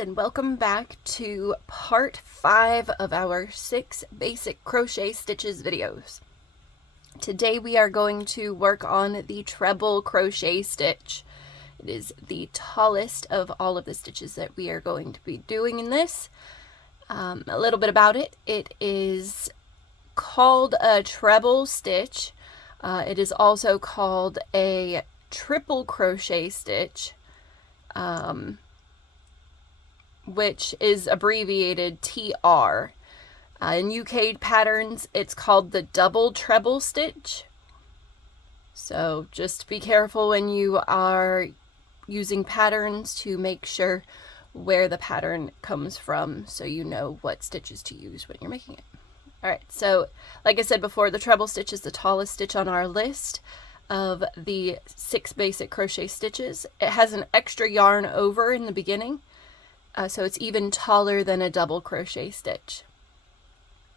and welcome back to part 5 of our 6 basic crochet stitches videos. Today we are going to work on the treble crochet stitch. It is the tallest of all of the stitches that we are going to be doing in this. A little bit about it. It is called a treble stitch. It is also called a triple crochet stitch, which is abbreviated TR. In UK patterns, it's called the double treble stitch. So just be careful when you are using patterns to make sure where the pattern comes from so you know what stitches to use when you're making it. Alright, so like I said before, the treble stitch is the tallest stitch on our list of the 6 basic crochet stitches. It has an extra yarn over in the beginning, so it's even taller than a double crochet stitch.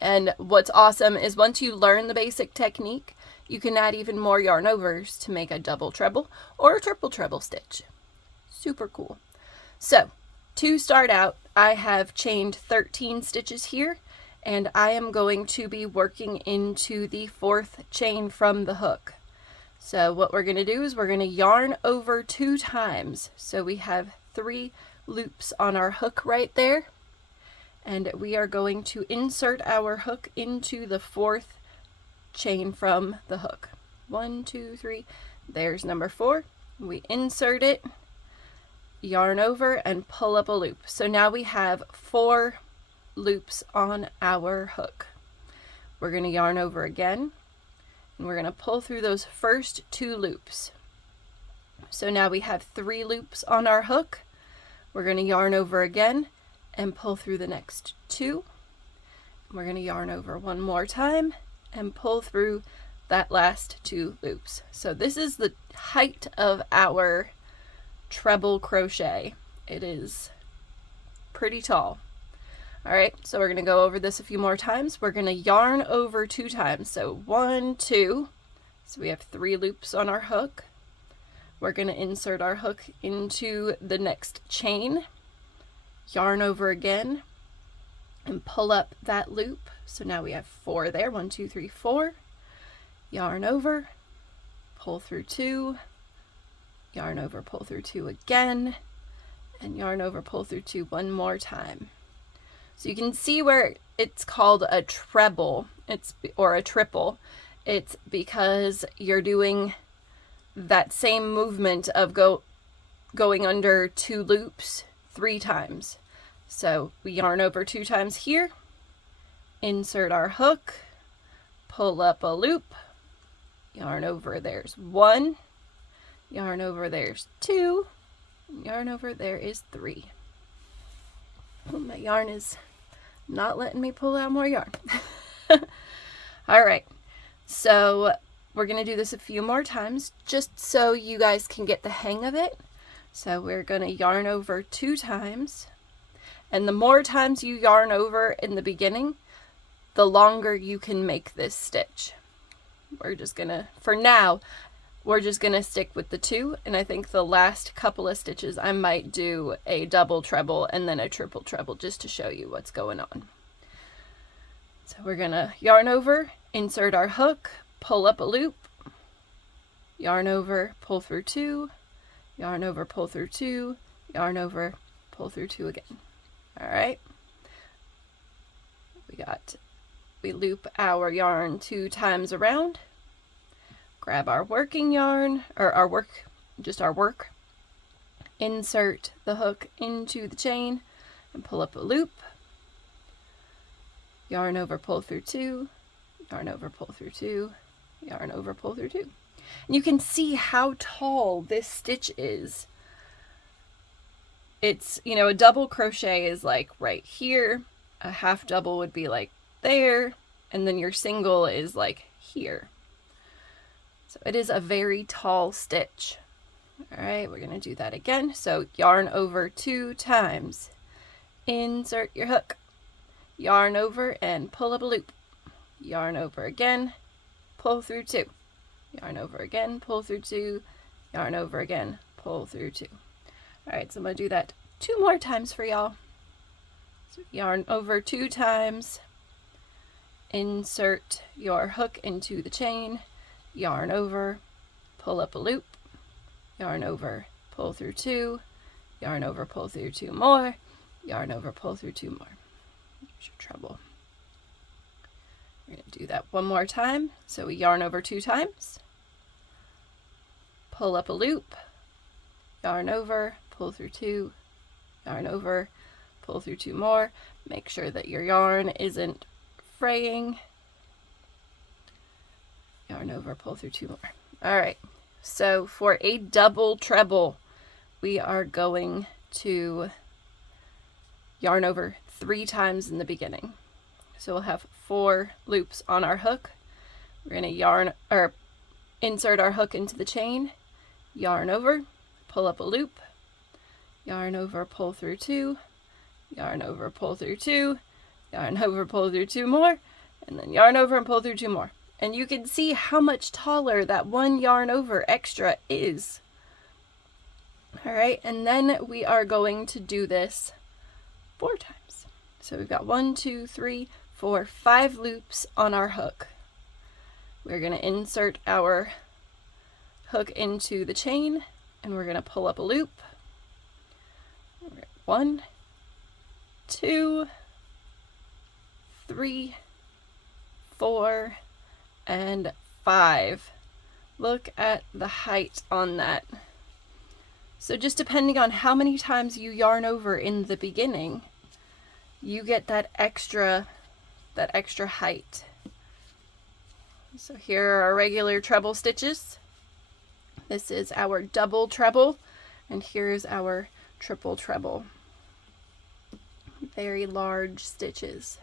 And what's awesome is once you learn the basic technique, you can add even more yarn overs to make a double treble or a triple treble stitch. Super cool. So to start out, I have chained 13 stitches here, and I am going to be working into the 4th chain from the hook. So what we're going to do is we're going to yarn over 2 times. So we have 3 loops on our hook right there, and we are going to insert our hook into the 4th chain from the hook. 1, 2, 3, there's number 4. We insert it, yarn over, and pull up a loop. So now we have 4 loops on our hook. We're going to yarn over again, and we're going to pull through those first 2 loops. So now we have 3 loops on our hook. We're going to yarn over again and pull through the next 2. We're going to yarn over one more time and pull through that last 2 loops. So this is the height of our treble crochet. It is pretty tall. Alright, so we're going to go over this a few more times. We're going to yarn over 2 times. So 1, 2. So we have 3 loops on our hook. We're going to insert our hook into the next chain, yarn over again, and pull up that loop. So now we have 4 there. 1, 2, 3, 4. Yarn over, pull through 2, yarn over, pull through 2 again, and yarn over, pull through 2 one more time. So you can see where it's called a treble, or a triple. It's because you're doing that same movement of going under 2 loops 3 times. So we yarn over 2 times here, insert our hook, pull up a loop, yarn over, there's 1, yarn over, there's 2, yarn over, there is 3. Oh, my yarn is not letting me pull out more yarn. Alright, so we're going to do this a few more times just so you guys can get the hang of it. So we're going to yarn over 2 times, and the more times you yarn over in the beginning, the longer you can make this stitch. We're just going to, for now, we're just going to stick with the 2, and I think the last couple of stitches I might do a double treble and then a triple treble just to show you what's going on. So we're going to yarn over, insert our hook, pull up a loop, yarn over, pull through 2, yarn over, pull through 2, yarn over, pull through 2 again. Alright, we loop our yarn 2 times around, grab our working yarn, or our work, insert the hook into the chain and pull up a loop, yarn over, pull through 2, yarn over, pull through 2, yarn over, pull through 2. And you can see how tall this stitch is. It's, you know, a double crochet is like right here, a half double would be like there, and then your single is like here. So it is a very tall stitch. Alright, we're going to do that again. So yarn over 2 times, insert your hook, yarn over and pull up a loop, yarn over again, pull through 2, yarn over again, pull through 2, yarn over again, pull through 2. Alright, so I'm going to do that 2 more times for y'all. So yarn over 2 times, insert your hook into the chain, yarn over, pull up a loop, yarn over, pull through 2, yarn over, pull through 2 more, yarn over, pull through 2 more. There's your treble. We're going to do that one more time. So we yarn over 2 times, pull up a loop, yarn over, pull through 2, yarn over, pull through 2 more. Make sure that your yarn isn't fraying. Yarn over, pull through 2 more. All right, so for a double treble, we are going to yarn over 3 times in the beginning. So we'll have 4 loops on our hook. We're going to yarn or insert our hook into the chain, yarn over, pull up a loop, yarn over, pull through 2, yarn over, pull through 2, yarn over, pull through 2 more, and then yarn over and pull through 2 more. And you can see how much taller that 1 yarn over extra is. All right, and then we are going to do this 4 times. So we've got 1, 2, 3, 4, 5 loops on our hook. We're going to insert our hook into the chain, and we're going to pull up a loop. 1, 2, 3, 4, and 5. Look at the height on that. So just depending on how many times you yarn over in the beginning, you get that extra height. So here are our regular treble stitches. This is our double treble, and here's our triple treble. Very large stitches.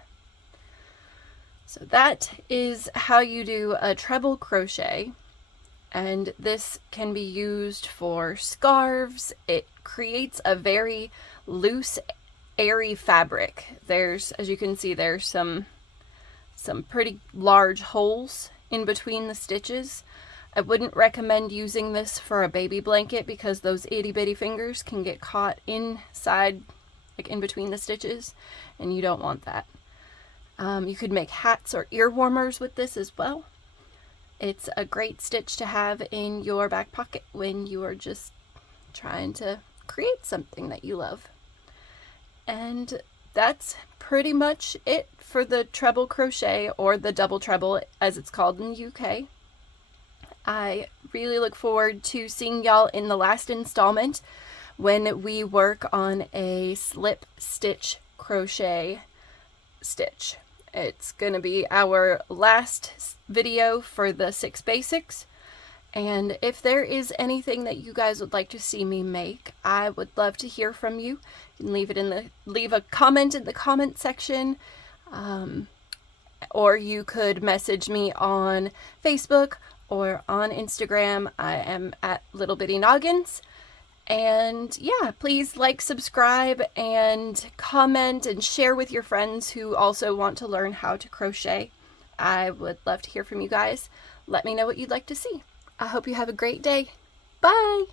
So that is how you do a treble crochet, and this can be used for scarves. It creates a very loose, airy fabric. There's, as you can see, there's some pretty large holes in between the stitches. I wouldn't recommend using this for a baby blanket because those itty bitty fingers can get caught inside, like in between the stitches, and you don't want that. You could make hats or ear warmers with this as well. It's a great stitch to have in your back pocket when you are just trying to create something that you love. And that's pretty much it for the treble crochet, or the double treble as it's called in the UK. I really look forward to seeing y'all in the last installment when we work on a slip stitch crochet stitch. It's going to be our last video for the 6 basics, and if there is anything that you guys would like to see me make, I would love to hear from you. You can leave a comment in the comment section, or you could message me on Facebook or on Instagram. I am at Little Bitty Noggins. And yeah, please like, subscribe, and comment and share with your friends who also want to learn how to crochet. I would love to hear from you guys. Let me know what you'd like to see. I hope you have a great day. Bye!